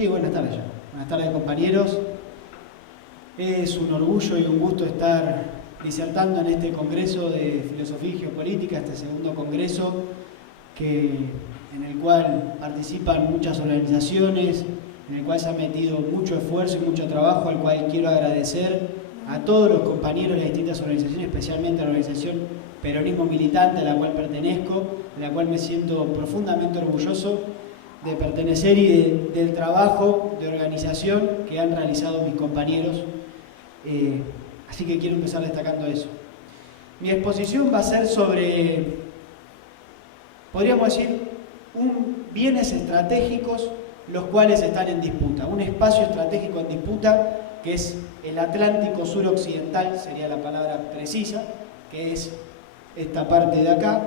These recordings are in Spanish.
Sí, buenas tardes ya. Buenas tardes, compañeros. Es un orgullo y un gusto estar disertando en este Congreso de Filosofía y Geopolítica, este segundo congreso en el cual participan muchas organizaciones, en el cual se ha metido mucho esfuerzo y mucho trabajo, al cual quiero agradecer a todos los compañeros de las distintas organizaciones, especialmente a la organización Peronismo Militante, a la cual pertenezco, a la cual me siento profundamente orgulloso de pertenecer y del trabajo de organización que han realizado mis compañeros. Así que quiero empezar destacando eso. Mi exposición va a ser sobre, podríamos decir, bienes estratégicos los cuales están en disputa. Un espacio estratégico en disputa que es el Atlántico Suroccidental, sería la palabra precisa, que es esta parte de acá,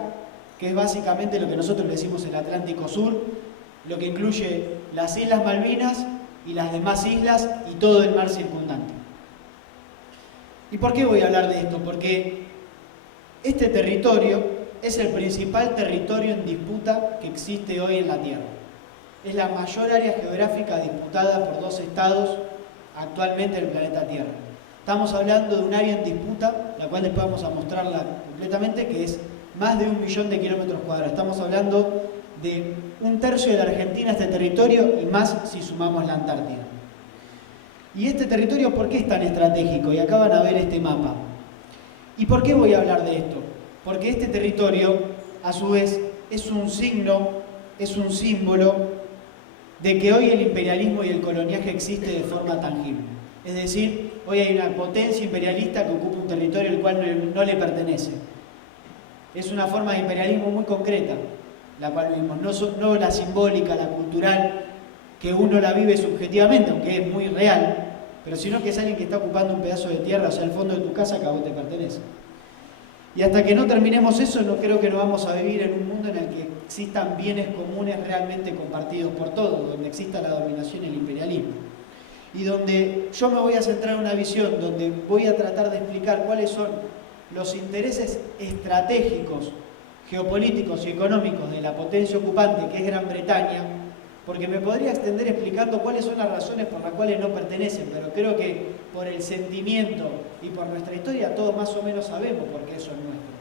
que es básicamente lo que nosotros le decimos el Atlántico Sur, lo que incluye las Islas Malvinas y las demás islas y todo el mar circundante. ¿Y por qué voy a hablar de esto? Porque este territorio es el principal territorio en disputa que existe hoy en la Tierra. Es la mayor área geográfica disputada por dos estados actualmente en el planeta Tierra. Estamos hablando de un área en disputa, la cual después vamos a mostrarla completamente, que es más de 1 millón de kilómetros cuadrados. Estamos hablando de 1/3 de la Argentina, este territorio, y más si sumamos la Antártida. ¿Y este territorio por qué es tan estratégico? Y acá van a ver este mapa. ¿Y por qué voy a hablar de esto? Porque este territorio, a su vez, es un signo, es un símbolo de que hoy el imperialismo y el coloniaje existe de forma tangible. Es decir, hoy hay una potencia imperialista que ocupa un territorio al cual no le pertenece. Es una forma de imperialismo muy concreta, la cual vivimos, no la simbólica, la cultural, que uno la vive subjetivamente, aunque es muy real, pero sino que es alguien que está ocupando un pedazo de tierra, o sea, el fondo de tu casa que a vos te pertenece. Y hasta que no terminemos eso, no creo que no vamos a vivir en un mundo en el que existan bienes comunes realmente compartidos por todos, donde exista la dominación y el imperialismo. Y donde yo me voy a centrar en una visión donde voy a tratar de explicar cuáles son los intereses estratégicos, geopolíticos y económicos de la potencia ocupante, que es Gran Bretaña, porque me podría extender explicando cuáles son las razones por las cuales no pertenecen, pero creo que por el sentimiento y por nuestra historia todos más o menos sabemos por qué eso es nuestro.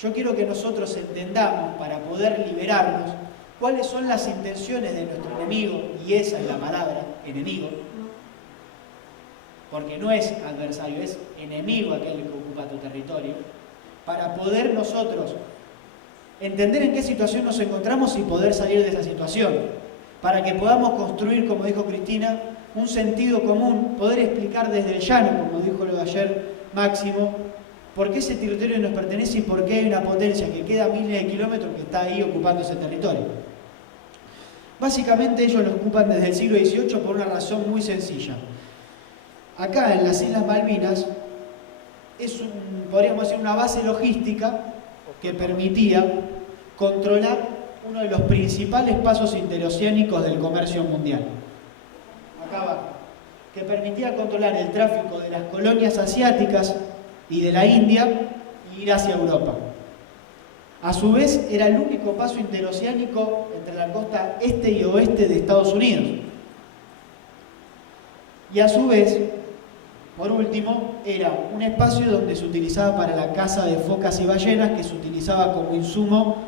Yo quiero que nosotros entendamos, para poder liberarnos, cuáles son las intenciones de nuestro enemigo, y esa es la palabra, enemigo, porque no es adversario, es enemigo aquel que ocupa tu territorio, para poder nosotros entender en qué situación nos encontramos y poder salir de esa situación, para que podamos construir, como dijo Cristina, un sentido común, poder explicar desde el llano, como dijo lo de ayer Máximo, por qué ese territorio nos pertenece y por qué hay una potencia que queda a miles de kilómetros que está ahí ocupando ese territorio. Básicamente ellos lo ocupan desde el siglo XVIII por una razón muy sencilla. Acá en las Islas Malvinas es podríamos decir, una base logística que permitía controlar uno de los principales pasos interoceánicos del comercio mundial. Acá abajo, que permitía controlar el tráfico de las colonias asiáticas y de la India y ir hacia Europa. A su vez, era el único paso interoceánico entre la costa este y oeste de Estados Unidos. Y a su vez, por último, era un espacio donde se utilizaba para la caza de focas y ballenas, que se utilizaba como insumo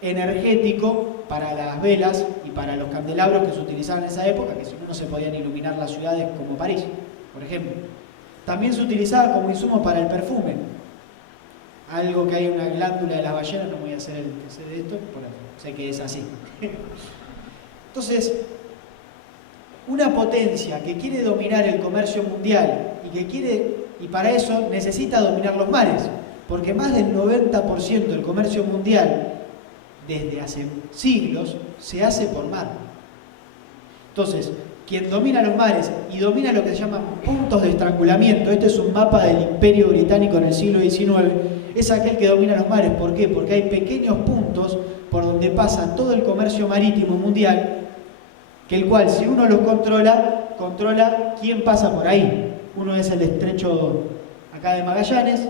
energético para las velas y para los candelabros que se utilizaban en esa época, que si no, no se podían iluminar las ciudades como París, por ejemplo. También se utilizaba como insumo para el perfume, algo que hay en una glándula de las ballenas, no voy a hacer el que sé de esto, pero sé que es así. Entonces, una potencia que quiere dominar el comercio mundial y para eso necesita dominar los mares, porque más del 90% del comercio mundial desde hace siglos se hace por mar. Entonces, quien domina los mares y domina lo que se llaman puntos de estrangulamiento, este es un mapa del Imperio Británico en el siglo XIX, es aquel que domina los mares. ¿Por qué? Porque hay pequeños puntos por donde pasa todo el comercio marítimo mundial, que el cual, si uno los controla quién pasa por ahí. Uno es el estrecho acá de Magallanes,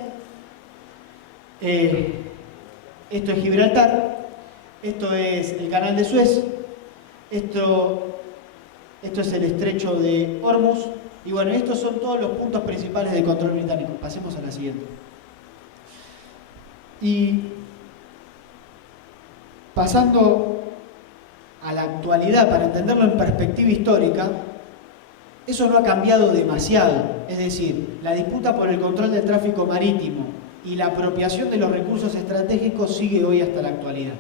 esto es Gibraltar, esto es el canal de Suez, esto Esto es el estrecho de Hormuz. Y bueno, estos son todos los puntos principales de control británico. Pasemos a la siguiente. Y pasando a la actualidad, para entenderlo en perspectiva histórica, eso no ha cambiado demasiado. Es decir, la disputa por el control del tráfico marítimo y la apropiación de los recursos estratégicos sigue hoy hasta la actualidad.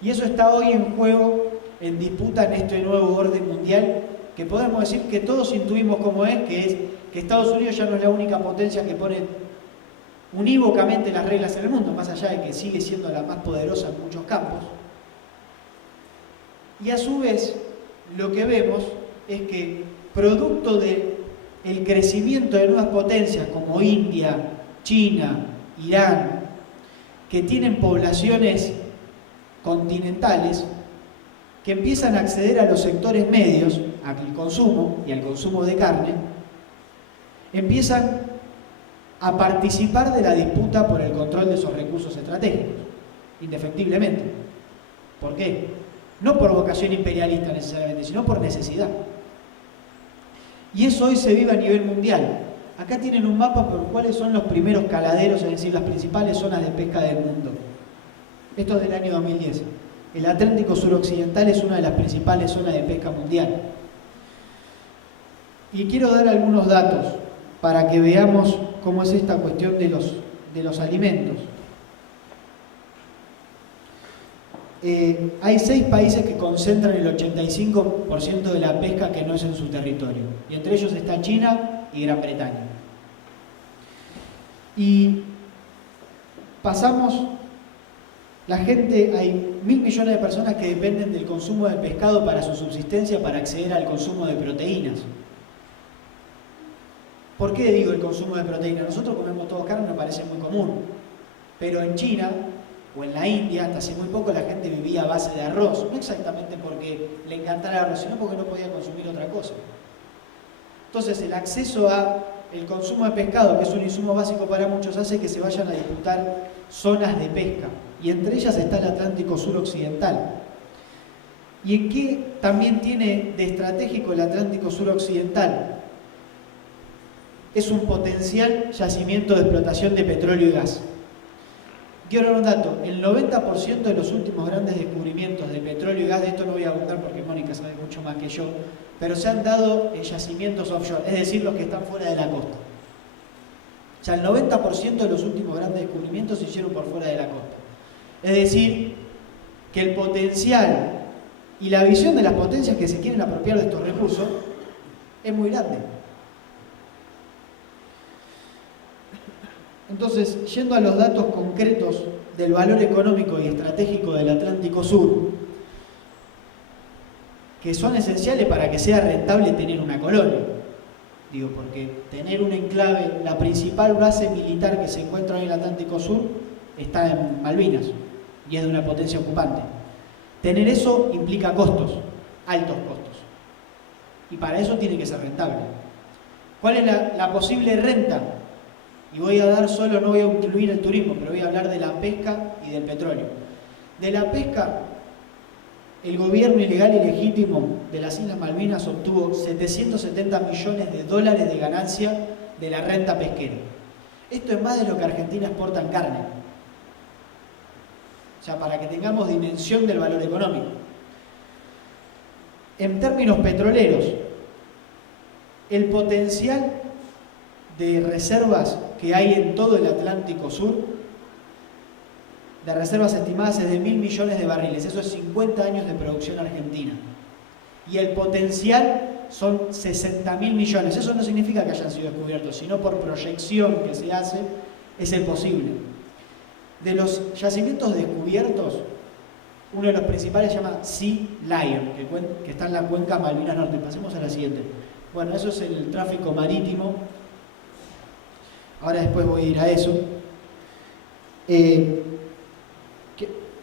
Y eso está hoy en juego, en disputa en este nuevo orden mundial, que podemos decir que todos intuimos cómo es que Estados Unidos ya no es la única potencia que pone unívocamente las reglas en el mundo, más allá de que sigue siendo la más poderosa en muchos campos. Y a su vez, lo que vemos es que, producto del crecimiento de nuevas potencias como India, China, Irán, que tienen poblaciones continentales, que empiezan a acceder a los sectores medios, al consumo y al consumo de carne, empiezan a participar de la disputa por el control de esos recursos estratégicos, indefectiblemente. ¿Por qué? No por vocación imperialista necesariamente, sino por necesidad. Y eso hoy se vive a nivel mundial. Acá tienen un mapa por cuáles son los primeros caladeros, es decir, las principales zonas de pesca del mundo. Esto es del año 2010. El Atlántico suroccidental es una de las principales zonas de pesca mundial. Y quiero dar algunos datos para que veamos cómo es esta cuestión de los alimentos. Hay 6 países que concentran el 85% de la pesca que no es en su territorio. Y entre ellos está China y Gran Bretaña. Y pasamos... La gente, hay 1.000 millones de personas que dependen del consumo de pescado para su subsistencia, para acceder al consumo de proteínas. ¿Por qué digo el consumo de proteínas? Nosotros comemos todos carne, me parece muy común. Pero en China o en la India, hasta hace muy poco la gente vivía a base de arroz. No exactamente porque le encantara el arroz, sino porque no podía consumir otra cosa. Entonces el acceso al consumo de pescado, que es un insumo básico para muchos, hace que se vayan a disputar zonas de pesca. Y entre ellas está el Atlántico suroccidental. ¿Y en qué también tiene de estratégico el Atlántico suroccidental? Es un potencial yacimiento de explotación de petróleo y gas. Quiero dar un dato, el 90% de los últimos grandes descubrimientos de petróleo y gas, de esto no voy a abundar porque Mónica sabe mucho más que yo, pero se han dado yacimientos offshore, es decir, los que están fuera de la costa. O sea, el 90% de los últimos grandes descubrimientos se hicieron por fuera de la costa. Es decir, que el potencial y la visión de las potencias que se quieren apropiar de estos recursos es muy grande. Entonces, yendo a los datos concretos del valor económico y estratégico del Atlántico Sur, que son esenciales para que sea rentable tener una colonia. Digo, porque tener un enclave, la principal base militar que se encuentra en el Atlántico Sur está en Malvinas y es de una potencia ocupante. Tener eso implica costos, altos costos. Y para eso tiene que ser rentable. ¿Cuál es la posible renta? Y voy a dar solo, no voy a incluir el turismo, pero voy a hablar de la pesca y del petróleo. De la pesca, el gobierno ilegal y legítimo de las Islas Malvinas obtuvo 770 millones de dólares de ganancia de la renta pesquera. Esto es más de lo que Argentina exporta en carne. O sea, para que tengamos dimensión del valor económico. En términos petroleros, el potencial de reservas que hay en todo el Atlántico Sur, de reservas estimadas es de 1.000 millones de barriles. Eso es 50 años de producción argentina. Y el potencial son 60.000 millones. Eso no significa que hayan sido descubiertos, sino por proyección que se hace, es el posible. De los yacimientos descubiertos, uno de los principales se llama Sea Lion, que está en la cuenca Malvinas Norte. Pasemos a la siguiente. Bueno, eso es el tráfico marítimo. Ahora después voy a ir a eso.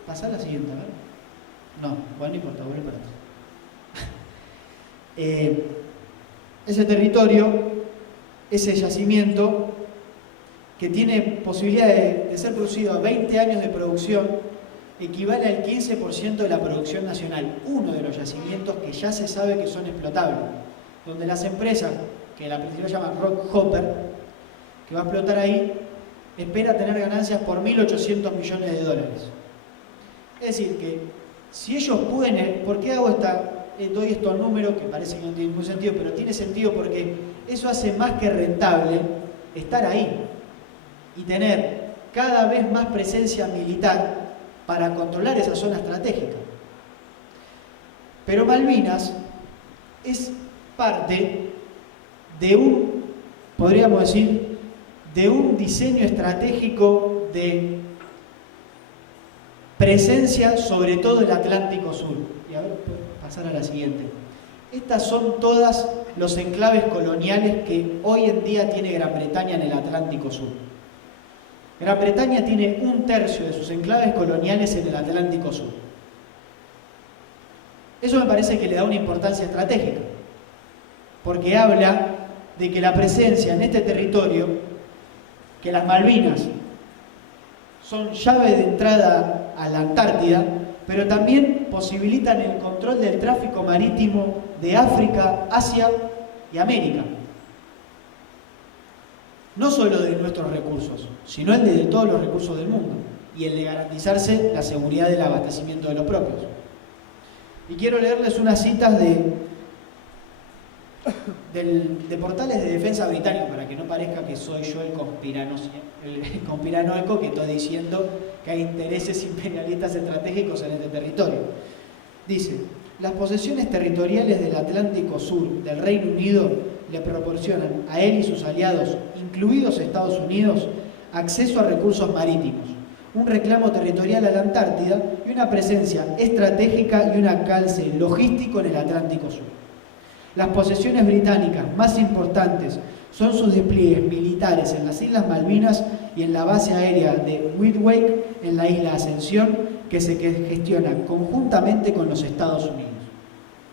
¿Pasar a la siguiente? A ver. No, bueno, no importa, vuelve para atrás. Ese territorio, ese yacimiento, que tiene posibilidad de ser producido a 20 años de producción, equivale al 15% de la producción nacional, uno de los yacimientos que ya se sabe que son explotables, donde las empresas, que la principal se llama Rockhopper, que va a explotar ahí, espera tener ganancias por 1.800 millones de dólares. Es decir, que si ellos pueden, ¿por qué doy estos números que parece que no tienen ningún sentido, pero tiene sentido porque eso hace más que rentable estar ahí y tener cada vez más presencia militar para controlar esa zona estratégica. Pero Malvinas es parte de podríamos decir, de un diseño estratégico de presencia sobre todo el Atlántico Sur. Y a ver, puedo pasar a la siguiente. Estas son todas los enclaves coloniales que hoy en día tiene Gran Bretaña en el Atlántico Sur. Gran Bretaña tiene 1/3 de sus enclaves coloniales en el Atlántico Sur. Eso me parece que le da una importancia estratégica, porque habla de que la presencia en este territorio, que las Malvinas son llave de entrada a la Antártida, pero también posibilitan el control del tráfico marítimo de África, Asia y América. No solo de nuestros recursos, sino el de todos los recursos del mundo y el de garantizarse la seguridad del abastecimiento de los propios. Y quiero leerles unas citas de portales de defensa británicos para que no parezca que soy yo el conspiranoico que estoy diciendo que hay intereses imperialistas estratégicos en este territorio. Dice: las posesiones territoriales del Atlántico Sur del Reino Unido le proporcionan a él y sus aliados, incluidos Estados Unidos, acceso a recursos marítimos, un reclamo territorial a la Antártida y una presencia estratégica y un alcance logístico en el Atlántico Sur. Las posesiones británicas más importantes son sus despliegues militares en las Islas Malvinas y en la base aérea de Midway en la isla Ascensión, que se gestiona conjuntamente con los Estados Unidos.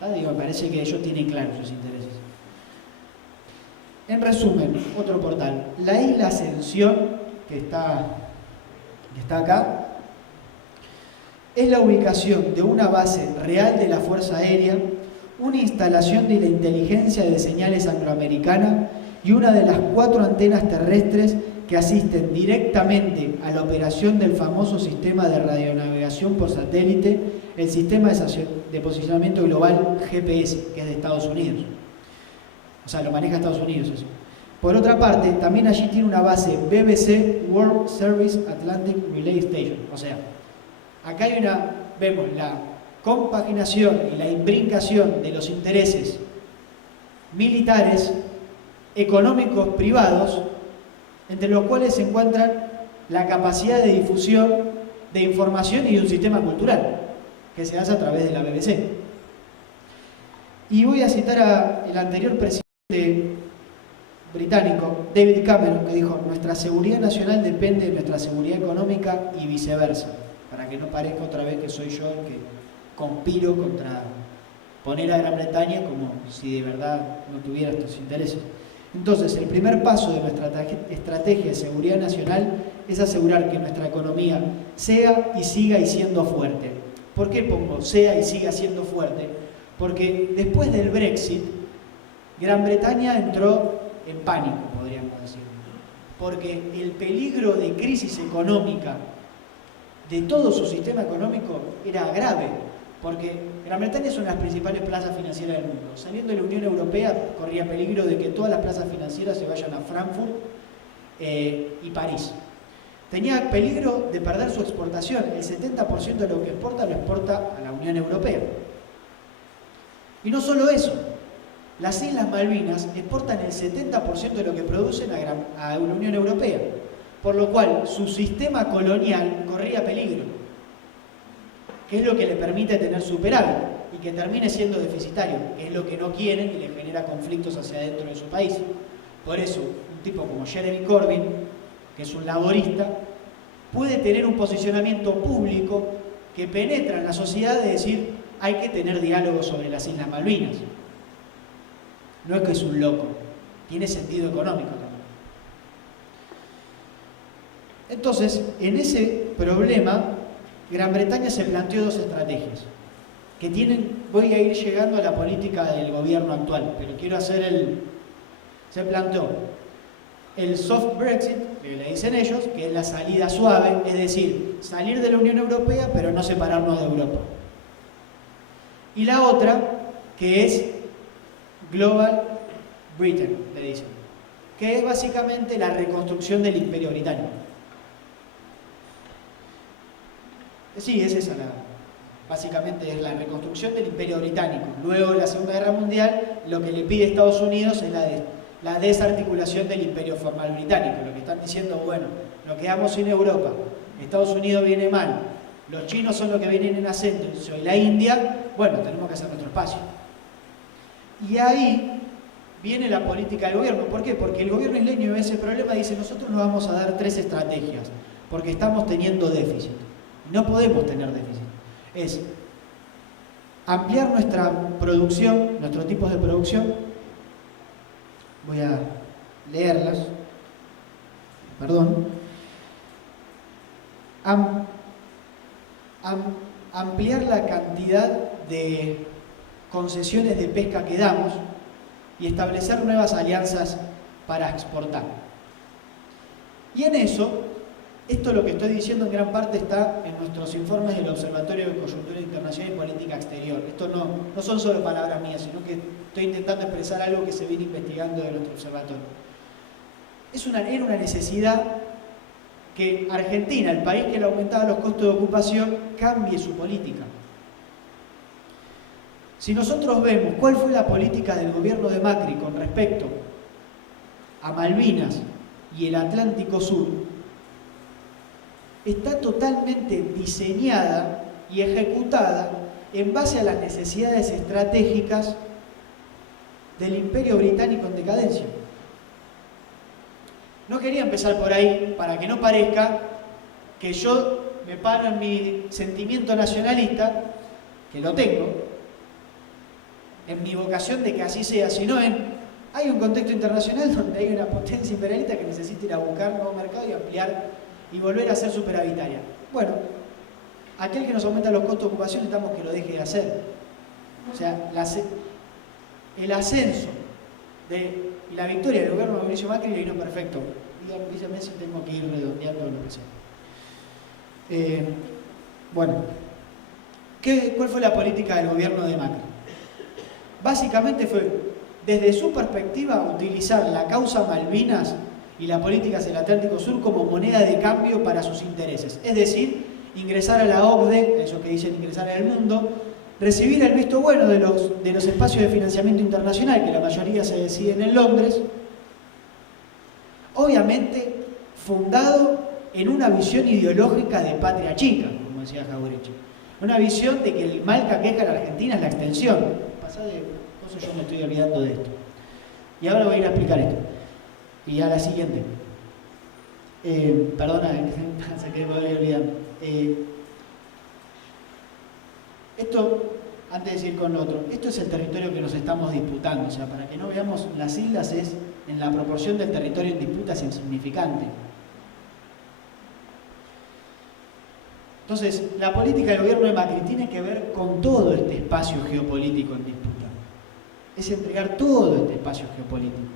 Me parece que ellos tienen claros sus intereses. En resumen, otro portal, la isla Ascensión, que está acá, es la ubicación de una base real de la Fuerza Aérea, una instalación de la inteligencia de señales angloamericana y una de las 4 antenas terrestres que asisten directamente a la operación del famoso sistema de radionavegación por satélite, el sistema de posicionamiento global GPS, que es de Estados Unidos. O sea, lo maneja Estados Unidos eso. Por otra parte, también allí tiene una base BBC World Service Atlantic Relay Station. O sea, acá vemos la compaginación y la imbricación de los intereses militares, económicos, privados, entre los cuales se encuentran la capacidad de difusión de información y de un sistema cultural que se hace a través de la BBC. Y voy a citar al anterior presidente británico, David Cameron, que dijo: nuestra seguridad nacional depende de nuestra seguridad económica y viceversa, para que no parezca otra vez que soy yo el que conspiro contra poner a Gran Bretaña como si de verdad no tuviera estos intereses. Entonces, el primer paso de nuestra estrategia de seguridad nacional es asegurar que nuestra economía sea y siga siendo fuerte. ¿Por qué pongo sea y siga siendo fuerte? Porque después del Brexit, Gran Bretaña entró en pánico, podríamos decir. Porque el peligro de crisis económica de todo su sistema económico era grave. Porque Gran Bretaña es una de las principales plazas financieras del mundo. Saliendo de la Unión Europea, corría peligro de que todas las plazas financieras se vayan a Frankfurt y París. Tenía peligro de perder su exportación. El 70% de lo que exporta lo exporta a la Unión Europea. Y no solo eso, las Islas Malvinas exportan el 70% de lo que producen a la Unión Europea, por lo cual su sistema colonial corría peligro, que es lo que le permite tener superávit y que termine siendo deficitario, que es lo que no quieren y le genera conflictos hacia adentro de su país. Por eso, un tipo como Jeremy Corbyn, que es un laborista, puede tener un posicionamiento público que penetra en la sociedad de decir: hay que tener diálogo sobre las Islas Malvinas. No es que es un loco, tiene sentido económico también. Entonces, en ese problema Gran Bretaña se planteó dos estrategias que tienen, voy a ir llegando a la política del gobierno actual, pero quiero hacer se planteó el soft Brexit, que le dicen ellos, que es la salida suave, es decir, salir de la Unión Europea pero no separarnos de Europa. Y la otra, que es Global Britain, le dicen, que es básicamente la reconstrucción del Imperio Británico. Sí, es esa básicamente es la reconstrucción del Imperio Británico. Luego de la Segunda Guerra Mundial, lo que le pide Estados Unidos es la desarticulación del Imperio formal británico. Lo que están diciendo, bueno, nos quedamos sin Europa, Estados Unidos viene mal, los chinos son los que vienen en ascenso y la India, bueno, tenemos que hacer nuestro espacio. Y ahí viene la política del gobierno. ¿Por qué? Porque el gobierno isleño ve ese problema y dice, nosotros nos vamos a dar tres estrategias, porque estamos teniendo déficit. No podemos tener déficit. Es ampliar nuestra producción, nuestros tipos de producción. Voy a leerlas. Perdón. Ampliar la cantidad de concesiones de pesca que damos y establecer nuevas alianzas para exportar. Y en eso, esto lo que estoy diciendo en gran parte está en nuestros informes del Observatorio de Coyuntura Internacional y Política Exterior. Esto no son solo palabras mías, sino que estoy intentando expresar algo que se viene investigando de nuestro observatorio. Era una necesidad que Argentina, el país que le aumentaba los costos de ocupación, cambie su política. Si nosotros vemos cuál fue la política del gobierno de Macri con respecto a Malvinas y el Atlántico Sur, está totalmente diseñada y ejecutada en base a las necesidades estratégicas del Imperio Británico en decadencia. No quería empezar por ahí para que no parezca que yo me paro en mi sentimiento nacionalista, que lo tengo, en mi vocación de que así sea, sino hay un contexto internacional donde hay una potencia imperialista que necesita ir a buscar nuevo mercado y ampliar y volver a ser superavitaria. Bueno, aquel que nos aumenta los costos de ocupación necesitamos que lo deje de hacer. O sea, el ascenso y la victoria del gobierno de Mauricio Macri le vino perfecto. Dígame si tengo que ir redondeando lo que sea. Bueno, ¿cuál fue la política del gobierno de Macri? Básicamente fue, desde su perspectiva, utilizar la causa Malvinas y las políticas del Atlántico Sur como moneda de cambio para sus intereses. Es decir, ingresar a la OCDE, eso que dicen ingresar al mundo, recibir el visto bueno de los espacios de financiamiento internacional, que la mayoría se deciden en Londres, obviamente fundado en una visión ideológica de patria chica, como decía Jauretche. Una visión de que el mal que aqueja a la Argentina es la extensión. Pasá de cosas, yo me estoy olvidando de esto. Y ahora voy a ir a explicar esto. Y a la siguiente. Perdona, sé que me voy a olvidar. Esto, antes de seguir con lo otro, esto es el territorio que nos estamos disputando. O sea, para que no veamos las islas, es en la proporción del territorio en disputa es insignificante. Entonces, la política del gobierno de Macri tiene que ver con todo este espacio geopolítico en disputa. Es entregar todo este espacio geopolítico.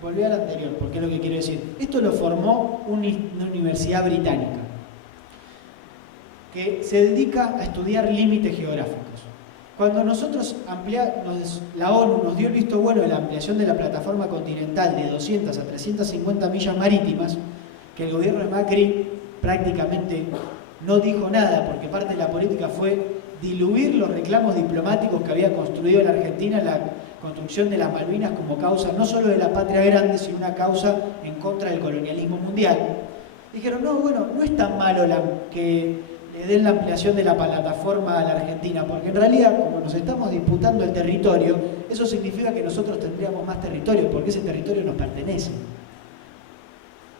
Volví al anterior, porque es lo que quiero decir. Esto lo formó una universidad británica que se dedica a estudiar límites geográficos. Cuando nosotros la ONU nos dio el visto bueno de la ampliación de la plataforma continental de 200 a 350 millas marítimas, que el gobierno de Macri prácticamente no dijo nada, porque parte de la política fue diluir los reclamos diplomáticos que había construido la Argentina la construcción de las Malvinas como causa no solo de la patria grande, sino una causa en contra del colonialismo mundial. Dijeron, no, bueno, no es tan malo que le den la ampliación de la plataforma a la Argentina, porque en realidad, como nos estamos disputando el territorio, eso significa que nosotros tendríamos más territorio, porque ese territorio nos pertenece.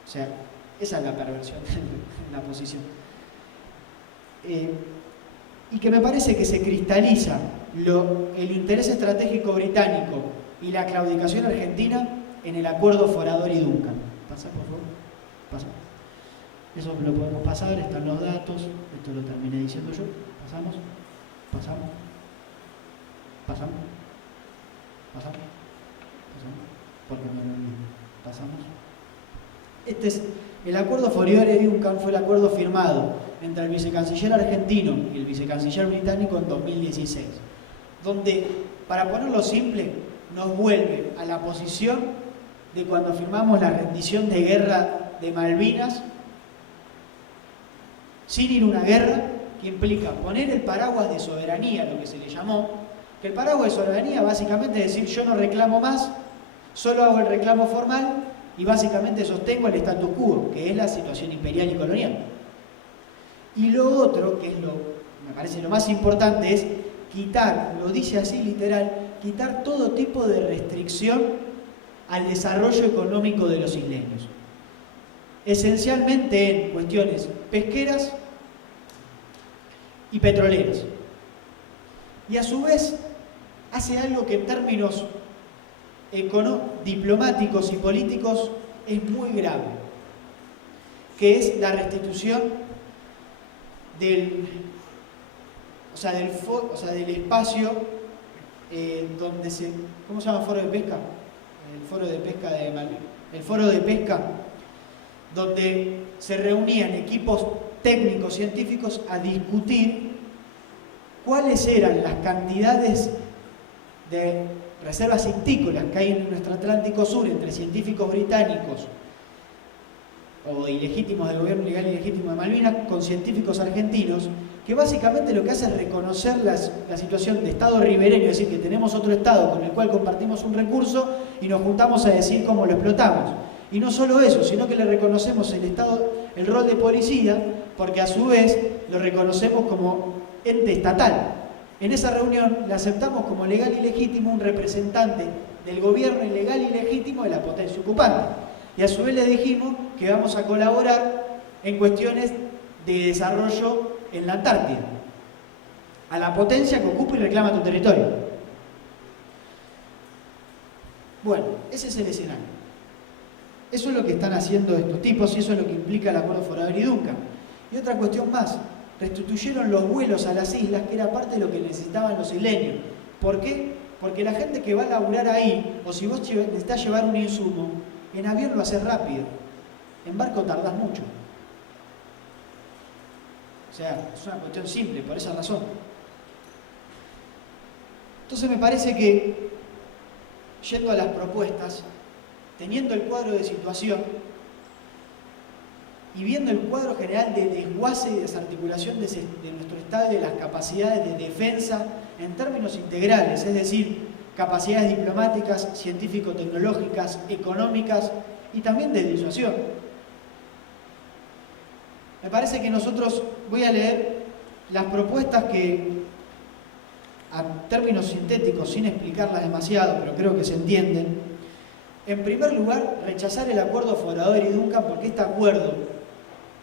O sea, esa es la perversión de la posición. Y que me parece que se cristaliza el interés estratégico británico y la claudicación argentina en el acuerdo Forador y Duncan. Pasa, por favor. Pasa. Eso lo podemos pasar, están los datos, esto lo terminé diciendo yo. Pasamos. Porque no lo olvido. Pasamos. Este es el acuerdo Foriore-Duncan, fue el acuerdo firmado entre el vicecanciller argentino y el vicecanciller británico en 2016, donde, para ponerlo simple, nos vuelve a la posición de cuando firmamos la rendición de guerra de Malvinas, sin ir a una guerra, que implica poner el paraguas de soberanía, lo que se le llamó, que el paraguas de soberanía básicamente es decir, yo no reclamo más, solo hago el reclamo formal y básicamente sostengo el status quo, que es la situación imperial y colonial. Y lo otro, que es me parece lo más importante, es quitar, lo dice así literal, quitar todo tipo de restricción al desarrollo económico de los isleños. Esencialmente en cuestiones pesqueras y petroleras. Y a su vez hace algo que en términos diplomáticos y políticos es muy grave, que es la restitución del espacio donde se... ¿Cómo se llama? ¿Foro de pesca? El foro de pesca de Malvinas. El foro de pesca donde se reunían equipos técnicos científicos a discutir cuáles eran las cantidades de reservas ictícolas que hay en nuestro Atlántico Sur entre científicos británicos o ilegítimos del gobierno ilegal y ilegítimo de Malvinas con científicos argentinos, que básicamente lo que hace es reconocer la situación de Estado ribereño, es decir, que tenemos otro Estado con el cual compartimos un recurso y nos juntamos a decir cómo lo explotamos. Y no solo eso, sino que le reconocemos el rol de policía, porque a su vez lo reconocemos como ente estatal. En esa reunión le aceptamos como legal y legítimo un representante del gobierno ilegal y legítimo de la potencia ocupante. Y a su vez le dijimos que vamos a colaborar en cuestiones de desarrollo en la Antártida, a la potencia que ocupa y reclama tu territorio. Bueno, ese es el escenario. Eso es lo que están haciendo estos tipos y eso es lo que implica el acuerdo Foriore-Duncan. Y otra cuestión más, restituyeron los vuelos a las islas, que era parte de lo que necesitaban los isleños. ¿Por qué? Porque la gente que va a laburar ahí, o si vos necesitas llevar un insumo, en avión lo haces rápido, en barco tardás mucho. O sea, es una cuestión simple, por esa razón. Entonces me parece que, yendo a las propuestas, teniendo el cuadro de situación y viendo el cuadro general de desguace y desarticulación de nuestro Estado y de las capacidades de defensa en términos integrales, es decir, capacidades diplomáticas, científico-tecnológicas, económicas y también de disuasión. Me parece que nosotros, voy a leer las propuestas que, a términos sintéticos, sin explicarlas demasiado, pero creo que se entienden. En primer lugar, rechazar el acuerdo Foriore-Duncan porque este acuerdo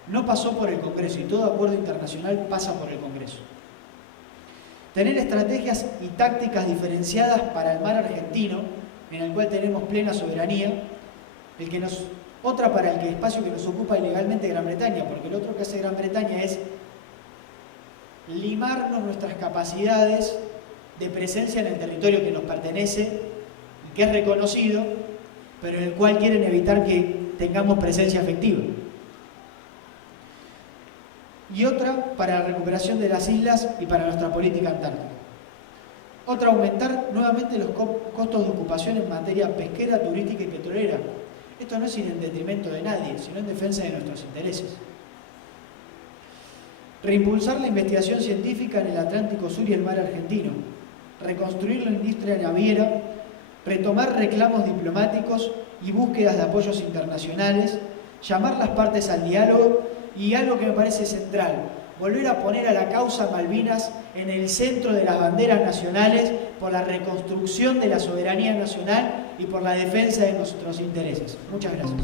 no pasó por el Congreso y todo acuerdo internacional pasa por el Congreso. Tener estrategias y tácticas diferenciadas para el mar argentino, en el cual tenemos plena soberanía, otra para el espacio que nos ocupa ilegalmente Gran Bretaña, porque lo otro que hace Gran Bretaña es limarnos nuestras capacidades de presencia en el territorio que nos pertenece y que es reconocido, pero en el cual quieren evitar que tengamos presencia efectiva. Y otra para la recuperación de las islas y para nuestra política antártica. Otra, aumentar nuevamente los costos de ocupación en materia pesquera, turística y petrolera. Esto no es en detrimento de nadie, sino en defensa de nuestros intereses. Reimpulsar la investigación científica en el Atlántico Sur y el mar argentino. Reconstruir la industria naviera. Retomar reclamos diplomáticos y búsquedas de apoyos internacionales. Llamar las partes al diálogo. Y algo que me parece central, volver a poner a la causa Malvinas en el centro de las banderas nacionales por la reconstrucción de la soberanía nacional y por la defensa de nuestros intereses. Muchas gracias.